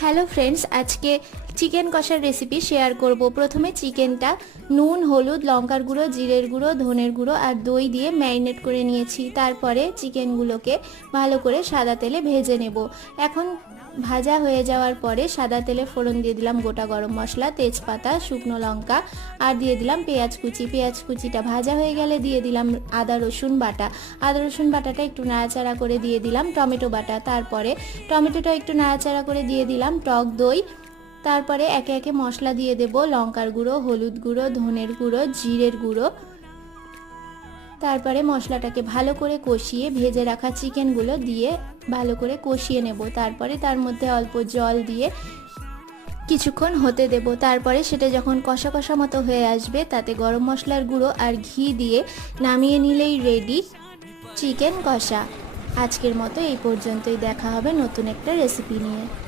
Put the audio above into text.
Hello friends, আজকে chicken কষার recipe share করব। প্রথমে চিকেনটা নুন, হলুদ, লঙ্কার গুঁড়ো, জিরের গুঁড়ো, ধনের গুঁড়ো আর দই দিয়ে ম্যারিনেট করে নিয়েছি। তারপরে চিকেনগুলোকে ভালো করে সাদা তেলে ভেজে নেব। এখন ভাজা হয়ে যাওয়ার পরে সাদা তেলে ফোড়ন দিয়ে দিলাম গোটা গরম মশলা, তেজপাতা, শুকনো লঙ্কা আর দিয়ে দিলাম পেঁয়াজ কুচি। পেঁয়াজ কুচিটা ভাজা হয়ে গেলে দিয়ে দিলাম আদা রসুন বাটা। আদা রসুন বাটাটা একটু নাড়াচাড়া করে দিয়ে দিলাম টমেটো বাটা। তারপরে টমেটোটা একটু নাড়াচাড়া করে দিয়ে দিলাম টক দই। তারপরে একে একে মশলা দিয়ে দেব, লঙ্কার গুঁড়ো, হলুদ গুঁড়ো, ধনের গুঁড়ো, জিরের গুঁড়ো। তারপরে মশলাটাকে ভালো করে কষিয়ে ভেজে রাখা চিকেনগুলো দিয়ে ভালো করে কষিয়ে নেব। তারপরে তার মধ্যে অল্প জল দিয়ে কিছুক্ষণ হতে দেব। তারপরে সেটা যখন কষা কষা মতো হয়ে আসবে, তাতে গরম মশলার গুঁড়ো আর ঘি দিয়ে নামিয়ে নিলেই রেডি চিকেন কষা। আজকের মতো এই পর্যন্তই, দেখা হবে নতুন একটা রেসিপি নিয়ে।